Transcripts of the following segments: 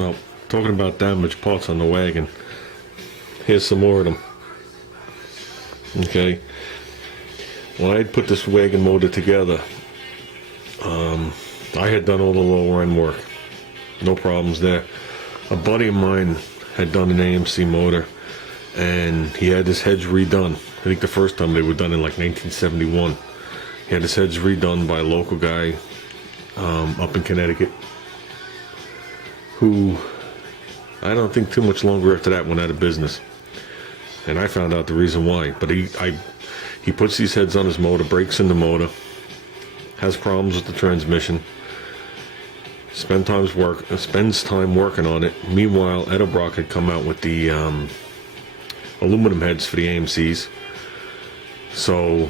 Well, talking about damaged parts on the wagon, here's some more of them. Okay, when I had put this wagon motor together, I had done all the lower end work. No problems there. A buddy of mine had done an AMC motor, and he had his heads redone. I think the first time they were done in like 1971. He had his heads redone by a local guy up in Connecticut, who I don't think too much longer after that went out of business. And I found out the reason why. But he puts these heads on his motor, breaks in the motor, has problems with the transmission, spends time working on it. Meanwhile, Edelbrock had come out with the aluminum heads for the AMCs. So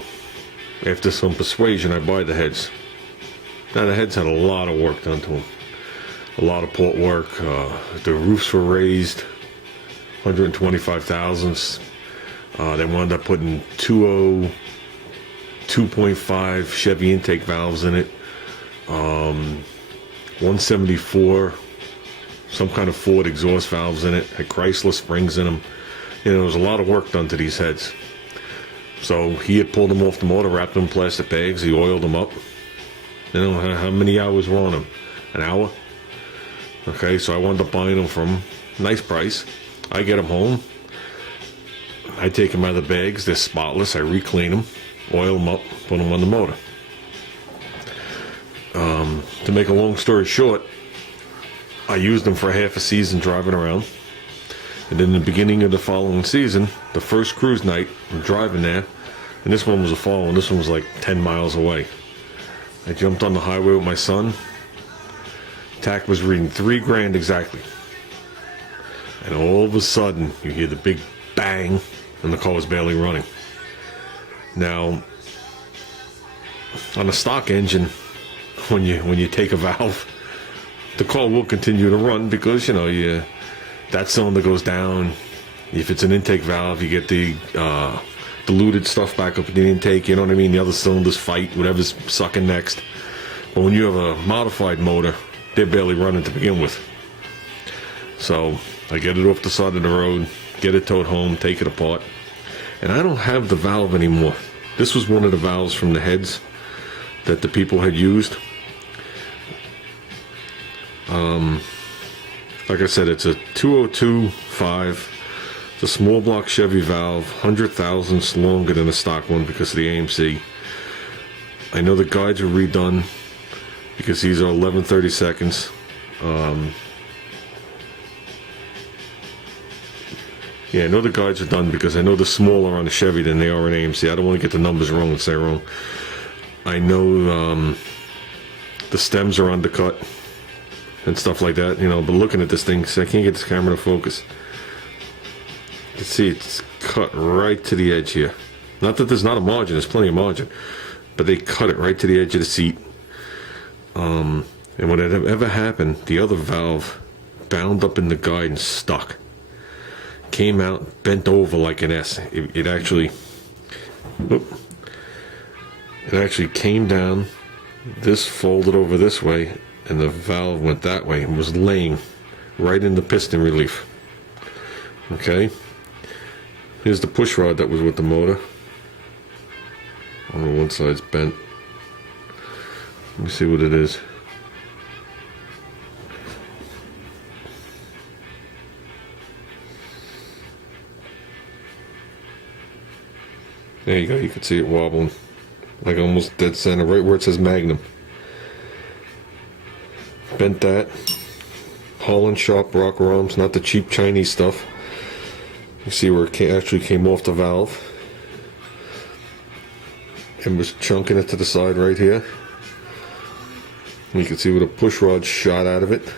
after some persuasion, I buy the heads. Now the heads had a lot of work done to them. A lot of port work. The roofs were raised 125 thousandths. They wound up putting 2.5 Chevy intake valves in it. 174, some kind of Ford exhaust valves in it. Had Chrysler springs in them. You know, there was a lot of work done to these heads. So he had pulled them off the motor, wrapped them in plastic bags. He oiled them up. You know, how many hours were on them? An hour? Okay, so I wound up buying them from him. Nice price. I get them home. I take them out of the bags. They're spotless. I re-clean them, oil them up, put them on the motor. To make a long story short, I used them for half a season driving around. And then the beginning of the following season, the first cruise night, I'm driving there. And this one was a fall, and this one was like 10 miles away. I jumped on the highway with my son. TAC was reading $3,000 exactly. And all of a sudden, you hear the big bang, and the car was barely running. Now, on a stock engine, when you take a valve, the car will continue to run because, you know, that cylinder goes down. If it's an intake valve, you get the diluted stuff back up in the intake, you know what I mean? The other cylinders fight, whatever's sucking next. But when you have a modified motor, they're barely running to begin with. So I get it off the side of the road, get it towed home, take it apart. And I don't have the valve anymore. This was one of the valves from the heads that the people had used. Like I said, it's a 202.5. It's a small block Chevy valve, 100 thousandths longer than a stock one because of the AMC. I know the guides are redone because these are 11/32. Yeah, I know the guides are done because I know they're smaller on a Chevy than they are on AMC. I don't want to get the numbers wrong and say wrong. I know the stems are undercut and stuff like that, you know, but looking at this thing, I can't get this camera to focus. You can see it's cut right to the edge here. Not that there's not a margin, there's plenty of margin, but they cut it right to the edge of the seat. And when it ever happened, the other valve bound up in the guide and stuck. Came out, bent over like an S. It actually came down, this folded over this way, and the valve went that way and was laying right in the piston relief. Okay, here's the push rod that was with the motor. On one side's bent. Let me see what it is. There you go, you can see it wobbling. Like almost dead center, right where it says Magnum. Bent that. Holland sharp rocker arms, not the cheap Chinese stuff. You see where it actually came off the valve. And was chunking it to the side right here. And you can see where the push rod shot out of it.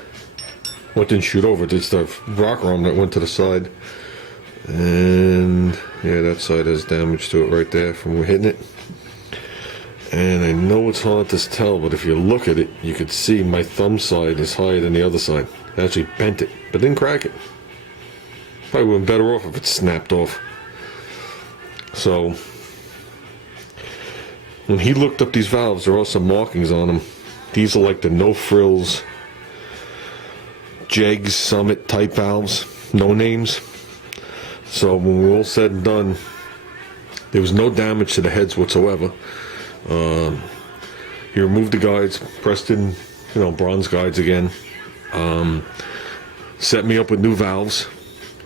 Well, it didn't shoot over, it's the rocker arm that went to the side. And yeah, that side has damage to it right there from hitting it. And I know it's hard to tell, but if you look at it, you can see my thumb side is higher than the other side. I actually bent it, but didn't crack it. Probably would have been better off if it snapped off. So when he looked up these valves, there are some markings on them. These are like the no frills Jegs Summit type valves, no names. So when we're all said and done, there was no damage to the heads whatsoever. He removed the guides, pressed in, bronze guides again. Set me up with new valves.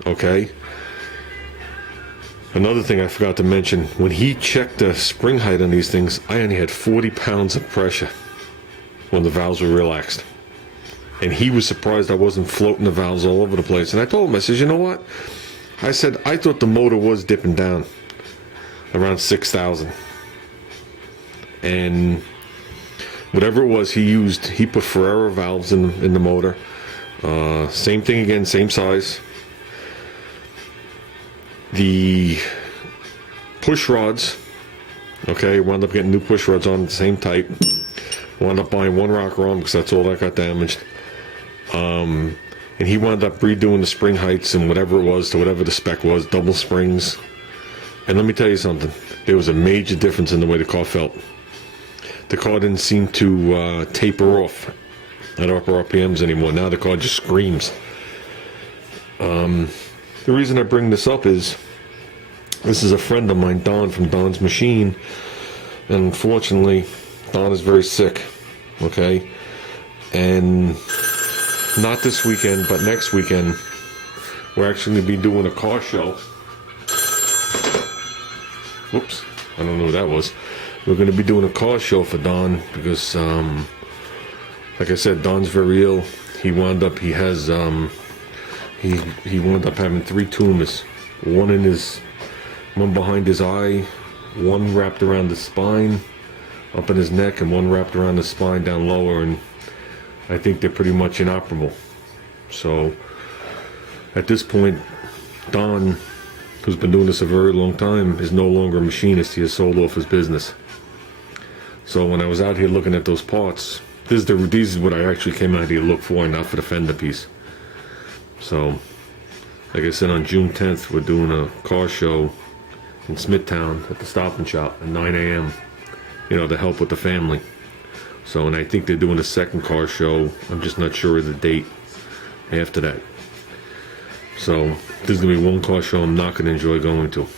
Okay. Another thing I forgot to mention, when he checked the spring height on these things, I only had 40 pounds of pressure when the valves were relaxed. And he was surprised I wasn't floating the valves all over the place. And I told him, I said, you know what? I said, I thought the motor was dipping down around 6,000. And whatever it was he put Ferrera valves in the motor. Same thing again, same size. The push rods, okay, wound up getting new push rods on the same type. Wound up buying one rocker on because that's all that got damaged. And he wound up redoing the spring heights and whatever it was to whatever the spec was, double springs. And let me tell you something, there was a major difference in the way the car felt. The car didn't seem to taper off at upper RPMs anymore. Now the car just screams. The reason I bring this up is, this is a friend of mine, Don, from Don's Machine. And unfortunately, Don is very sick, okay? And not this weekend, but next weekend, we're actually going to be doing a car show. Whoops, I don't know what that was. We're going to be doing a car show for Don because, like I said, Don's very ill. He wound up having 3 tumors. One behind his eye, one wrapped around the spine, up in his neck, and one wrapped around the spine down lower, and I think they're pretty much inoperable. So, at this point, Don, who's been doing this a very long time, is no longer a machinist. He has sold off his business. So when I was out here looking at those parts, these is what I actually came out here to look for, not for the fender piece. So, like I said, on June 10th, we're doing a car show in Smithtown at the Stop and Shop at 9 a.m., to help with the family. So, and I think they're doing a second car show. I'm just not sure of the date after that. So, this is going to be one car show I'm not going to enjoy going to.